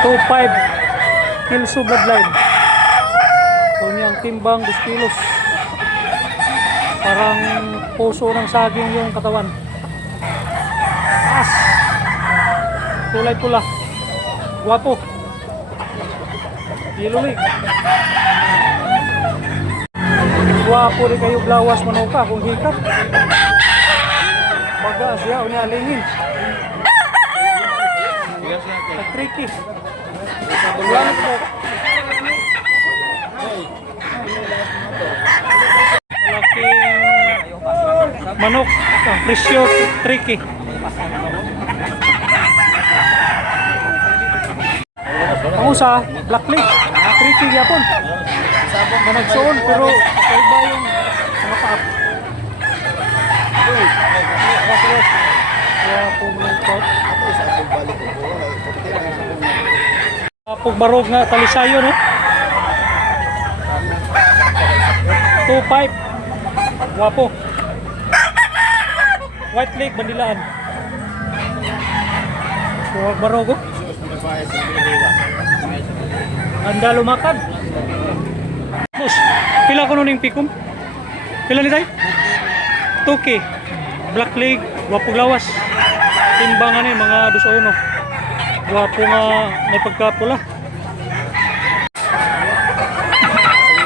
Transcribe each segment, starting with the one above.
2.5 Kilso bloodline. Kunyang timbang 2 kilos. Parang puso ng saging yung katawan. Taas. Kulay pula. Guwapo. Ilulig. Guwapo rin kayo blawas manuka kung hikap. Baga siya unyalingin. Tricky. Salamat po. Malaking manok. Presyo tricky. Ang usa, black leg. Tricky yapon. Managsoon pero iba yung mga paap. Pagbarog nga talisayo no. 2.5 Guwapo. White leg bandilaan. Pagbarog oh. Anda lumakad. Bus, pila ko ning pikum? Pila ni tay? 2K. Black leg, guwapo lawas. Timbangan ni mga 2-1. Guwapo nga may pagkapula.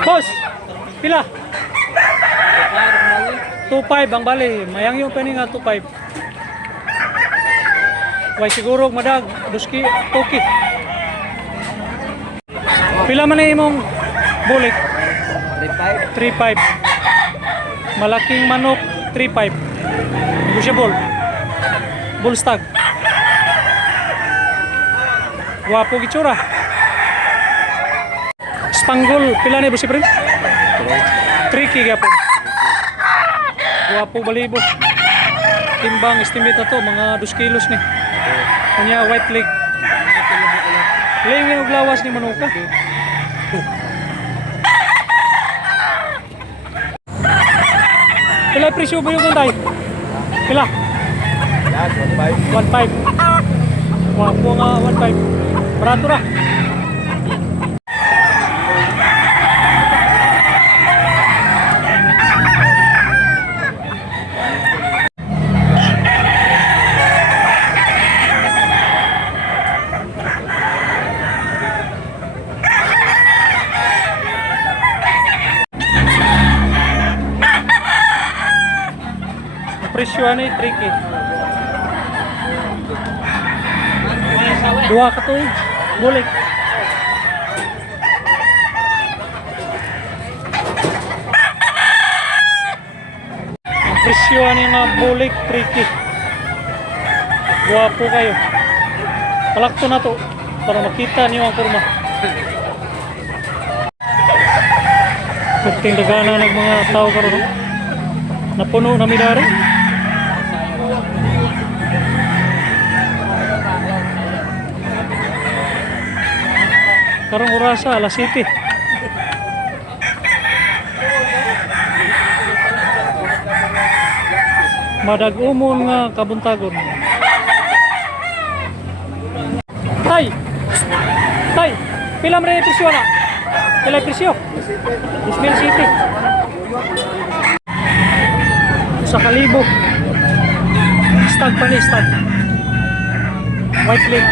Boss, pila? 2.5 ang bali. Mayang yung pening nga 2.5. Way siguro madag 2K. Pila man imong bulik? 3.5. Malaking manok 3.5. Negotiable. Bull stag. Guwapo gitsura. Spanggol pila ni boss Ibrahim? 3K gyapon. Guwapo balibo. Timbang estimate to mga 2 kilos ni. Kunya white leg. Ling og lawas ni manuka. Pila presyo ba yung tay? Pila? 1.5. Wapo nga 1.5. Barato ra. Presyo ani 3K. Dua ka to bulik. Presyo ani nga bulik 3K. Guwapo kayo. Palakto na to para makita niyo ang kurma. Puting dagana ng mga tao karon. Napuno na midari. Karong orasa alas 7. Madag umon nga kabuntagon. Tay. Pila man presyo na? Pila presyo? 2,000 city. Sa kalibo. Stag pa ni stag. White leg.